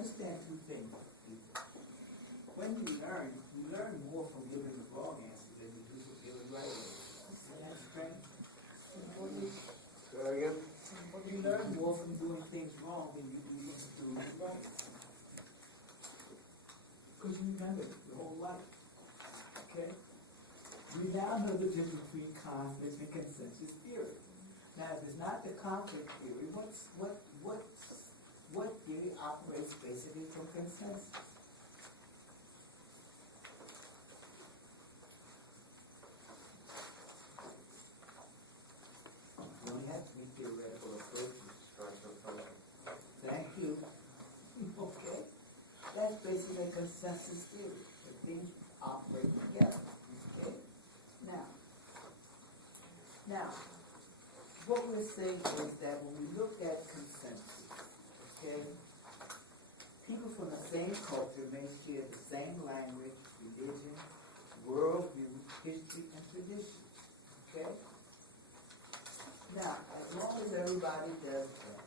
understand two things. When you learn more from giving the wrong answer than you do from giving the right answer. Isn't that strange? You learn more from doing things wrong than you do from doing it right. Because you remember it your whole life. Okay? We now know the difference between conflict and consensus theory. Now, if it's not the conflict theory, what theory operates basically from consensus? You don't have to be theoretical approaches. Thank you. Okay? That's basically a consensus theory. The things operate together. Okay? Now, what we're saying is that when we look at consensus, okay, people from the same culture may share the same language, religion, worldview, history, and tradition. Okay? Now, as long as everybody does that,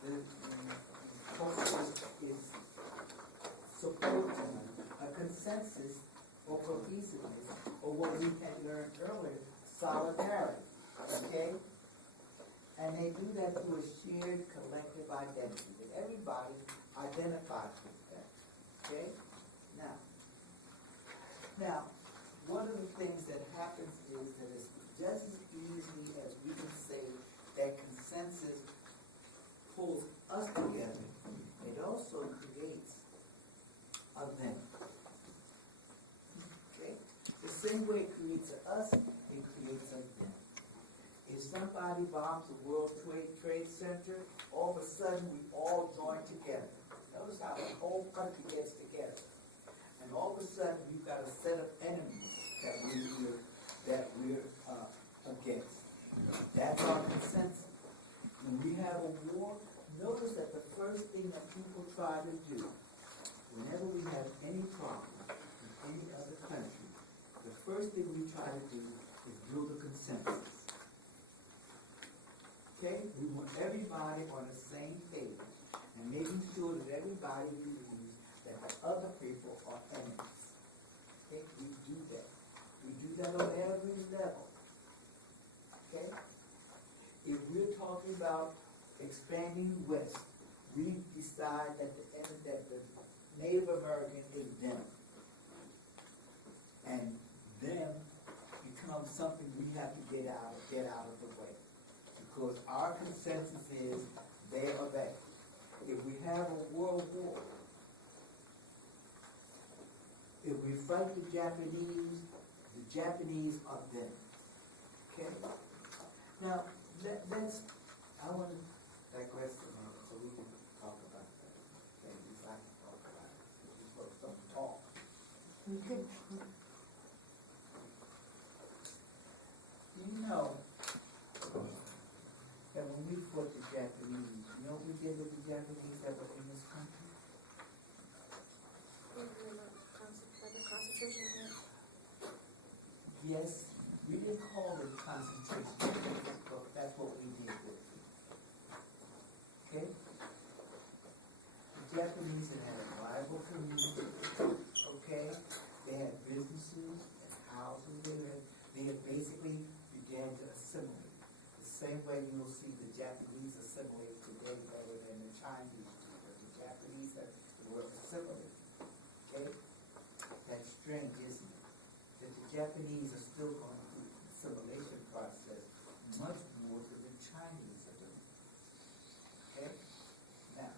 the culture is supposed to be a consensus or cohesiveness, or what we had learned earlier, solidarity. Okay? And they do that through a shared collective identity, that everybody identifies with that. Okay? Now, one of the things that happens is that it's just as easily as we can say that consensus pulls us together, it also creates a them. Okay? The same way it creates us, it creates a them. If somebody bombs the World Trade Center, all of a sudden we all join together. Notice how the whole country gets together. And all of a sudden we've got a set of enemies that we're against. That's our consensus. When we have a war, notice that the first thing that people try to do, whenever we have any problem in any other country, the first thing we try to do is build a consensus. Okay? We want everybody on the same page and making sure that everybody believes that the other people are enemies. Okay? We do that. We do that on every level. Okay? If we're talking about expanding west, we decide that the Native American is them. And them becomes something we have to get out of the way. Because our consensus is they are they. If we have a world war, if we fight the Japanese are them. Okay? Now, I want to digress a minute so we can talk about that. At least I can talk about it. We're supposed to talk. You know that when we fought the Japanese, you know what we did with the Japanese that were in this country? Like a concentration camp. Yes, we didn't call it concentration camp, but that's what we did with it. Okay? The Japanese had a viable community, okay? They had businesses and houses there. They had basically began to assimilate. The same way you'll see the Japanese assimilate today rather than the Chinese do. But the Japanese were assimilated. Okay? That's strange, isn't it? That the Japanese are still going through the assimilation process much more than the Chinese are doing. Okay? Now,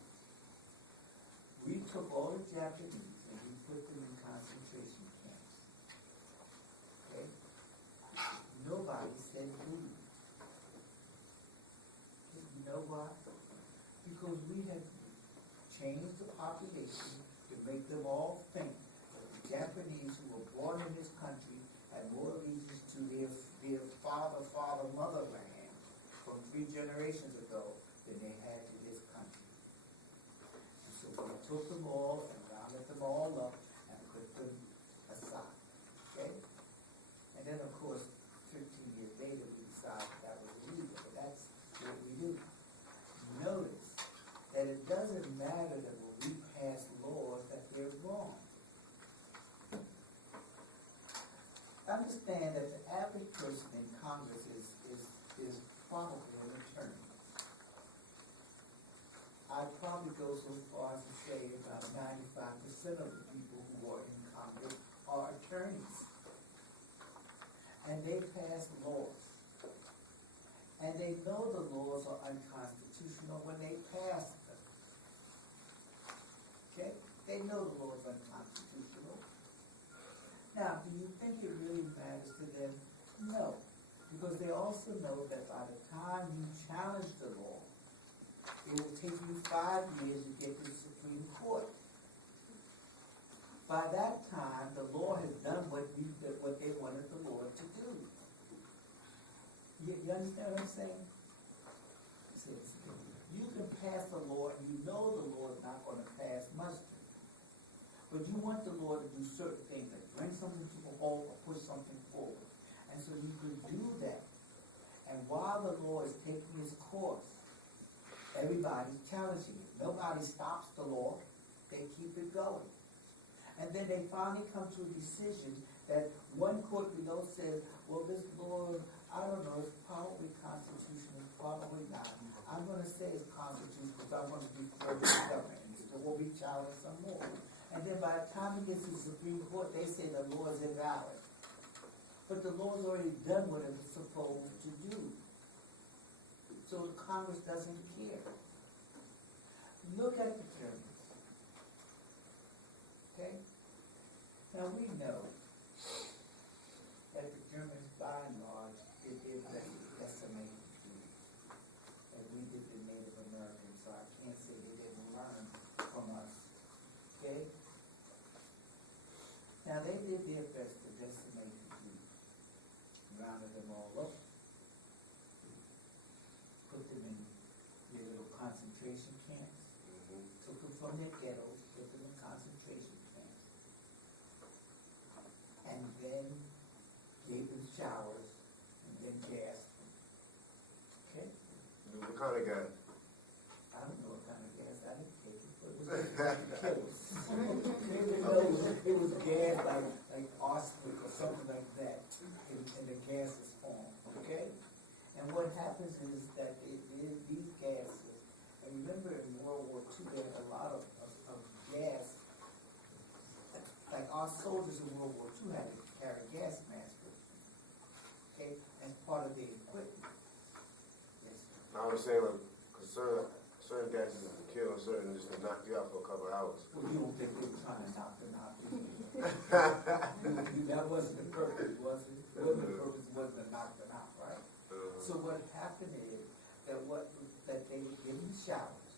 we took all the Japanese and we put them in concentration camps. Okay? Nobody said leave. You know why? Because we had changed the population to make them all think that the Japanese who were born in this country had more allegiance to their motherland from 3 generations ago than they had to this country. And so we took them all and rounded them all up and put them aside. Okay? And then, of course, 13 years later, we decided that was illegal. But that's what we do. Notice that it doesn't matter that when we pass laws that they're wrong. Understand that the average person in Congress is probably an attorney. I'd probably go so far as to say about 95% of the people who are in Congress are attorneys. And they pass laws. And they know the laws are unconstitutional when they pass them. Okay? They know the law is unconstitutional. Now, do you think it really matters to them? No. Because they also know that by the time you challenge the law, it will take you 5 years to get to the Supreme Court. By that time, the law has done what they wanted the law to do. You understand what I'm saying? You can pass the law, and you know the law is not going to pass muster. But you want the law to do certain things, like bring something to a halt or push something forward. And so you can do that. And while the law is taking its course, everybody's challenging it. Nobody stops the law. They keep it going. And then they finally come to a decision that one court below says, well, this law, I don't know, it's probably constitutional, probably not. I'm going to say it's constitutional because I want to be fair to the government. So we'll be challenged some more. And then by the time it gets to the Supreme Court, they say the law is invalid. But the law's already done what it was supposed to do. So the Congress doesn't care. Look at the Germans. Okay? Now we know that the Germans, by and large, did decimated Jews. And we did the Native Americans, so I can't say they didn't learn from us. Okay? Now they did their best to decimate the Jews. Rounded them all up. Put them in their little concentration camps. Took them from their ghettos, put them in concentration camps. And then gave them showers, and then gassed them. Okay? What kind of gas? I don't know what kind of gas, I didn't take it, but it was it was gas like arsenic or something like that in the gaseous form, okay? And what happens is that these gases, and remember in World War II they had a lot of gas, like our soldiers in World War II had to carry gas masks with them, okay, as part of their equipment. Yes. I was saying, like, cause certain gases can kill, certain just can knock you out for a couple of hours. Well, you don't think they were trying to knock them out, do you? That wasn't the purpose, was it? The purpose wasn't to knock them out, right? So what happened is that they would give them showers,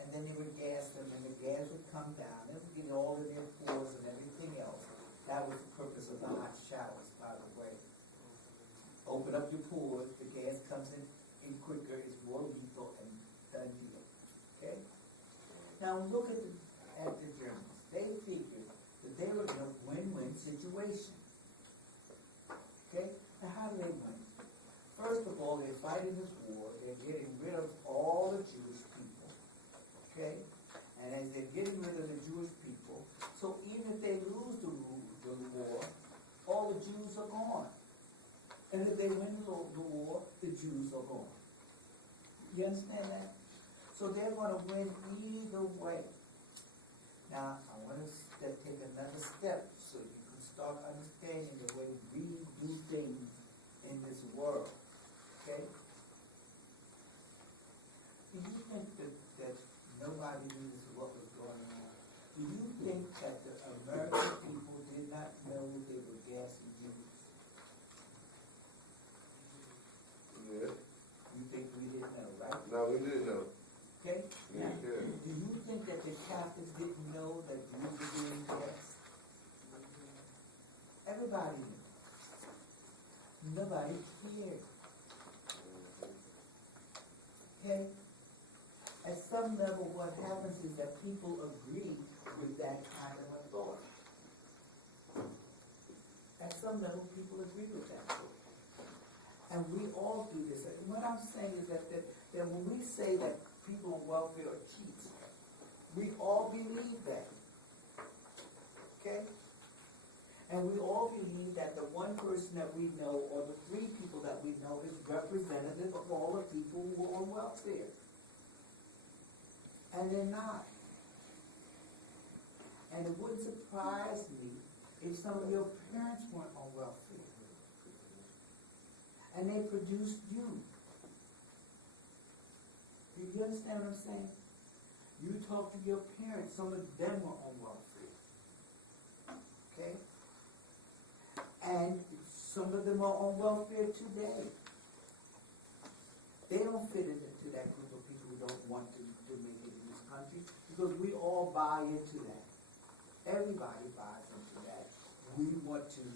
and then they would gas them, and the gas would come down, it would get all in their pores and everything else. That was the purpose of the hot showers, by the way. Open up your pores, the gas comes in quicker, it's more lethal, and done deal. Okay? Now look at the Germans. They figured that they were in a win-win situation. Okay? Now how do they win? First of all, they're fighting this war. They're getting rid of all the Jewish people. Okay? And as they're getting rid of the Jewish people, so even if they lose the war, all the Jews are gone. And if they win the war, the Jews are gone. You understand that? So they're going to win either way. Now, I want to take another step so you can start understanding the way we do things in this world. Okay? Do you think that nobody knew this is what was going on? Do you think that the American people did not know they were gassing Jews? Yeah. You think we didn't know, right? No, we didn't know. Okay? Yeah. Now, do you think that the Catholics didn't know that Jews were being gassed? Everybody knew. Nobody cared. Okay? At some level, what happens is that people agree with that kind of a thought. At some level, people agree with that thought. And we all do this. And what I'm saying is that when we say that people on welfare are cheats, we all all believe that. Okay? And we all believe that the one person that we know, or the three people that we know, is representative of all the people who are on welfare. And they're not. And it wouldn't surprise me if some of your parents weren't on welfare. And they produced you. Do you understand what I'm saying? You talk to your parents, some of them were on welfare. Okay? And some of them are on welfare today. They don't fit into that group of people who don't want to make it in this country, because we all buy into that. Everybody buys into that. We want to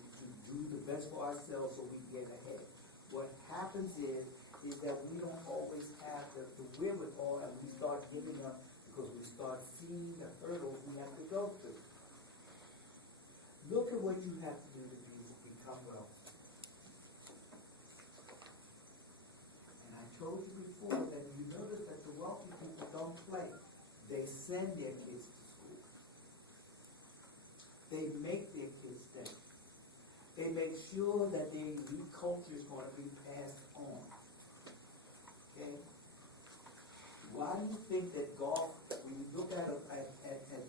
do the best for ourselves so we get ahead. What happens is that we don't always have the wherewithal, and we start giving up because we start seeing the hurdles we have to go through. Look at what you have to do to become wealthy. And I told you before that you notice that the wealthy people don't play. They send their kids to school. They make their kids stay. They make sure that their elite culture is going to be passed on. Okay? Why do you think that golf, when you look at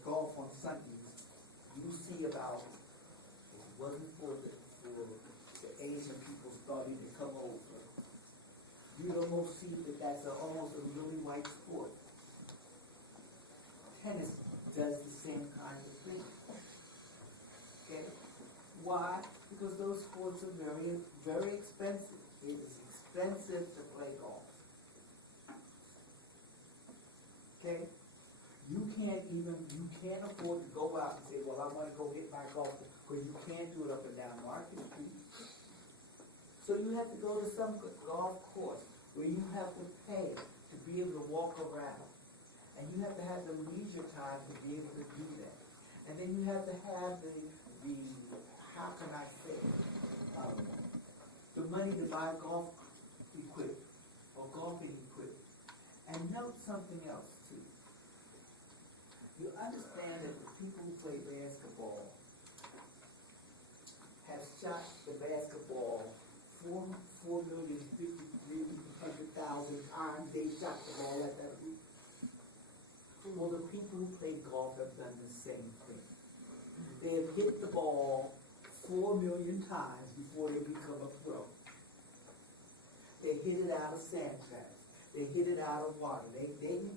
golf on Sundays, you see about, if it wasn't for the Asian people starting to come over, you'd almost see that that's almost a really white sport. Tennis does the same kind of thing. Okay? Why? Because those sports are very, very expensive. It is expensive to play golf. Okay? You can't afford to go out and say, well, I want to go hit my golf, because you can't do it up and down Market Street. So you have to go to some golf course where you have to pay to be able to walk around. And you have to have the leisure time to be able to do that. And then you have to have the how can I say, the money to buy golf equipment or golfing equipment. And note something else too. You understand that the people who play basketball have shot the basketball 4,053,100,000 times. They shot the ball at that hoop. Well, the people who play golf have done the same thing. They have hit the ball 4 million times before they become a pro. They hit it out of sand traps. They hit it out of water. They can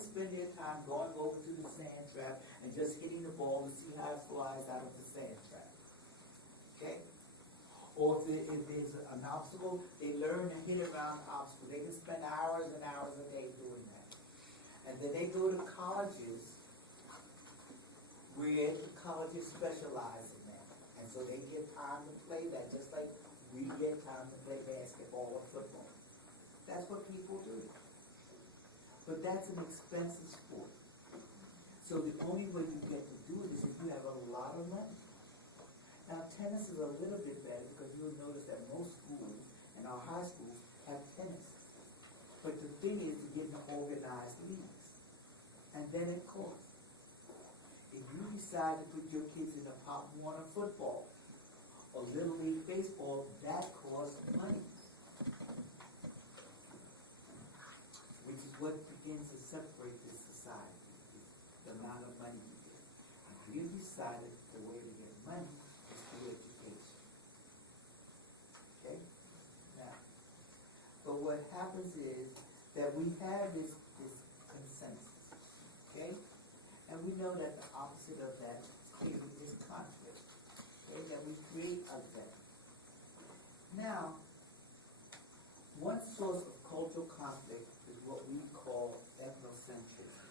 spend their time going over to the sand trap and just hitting the ball to see how it flies out of the sand trap. Okay? Or if there's an obstacle, they learn to hit around the obstacle. They can spend hours and hours a day doing that. And then they go to colleges where the colleges specialize in that. And so they get time to play that, just like we get time to play basketball or football. That's what people do. But that's an expensive sport. So the only way you get to do it is if you have a lot of money. Now tennis is a little bit better because you'll notice that most schools and our high schools have tennis. But the thing is to get in organized leagues. And then it costs. If you decide to put your kids in a Pop Warner football or Little League baseball, that costs money. Which is what begins to separate this society, the amount of money you get. If you decided the way to get money is through education. Okay? Now, but what happens is that we have this consensus. Okay? And we know that the opposite of that is conflict. Okay? That we create of that. Now, one source of cultural conflict is what we call ethnocentrism.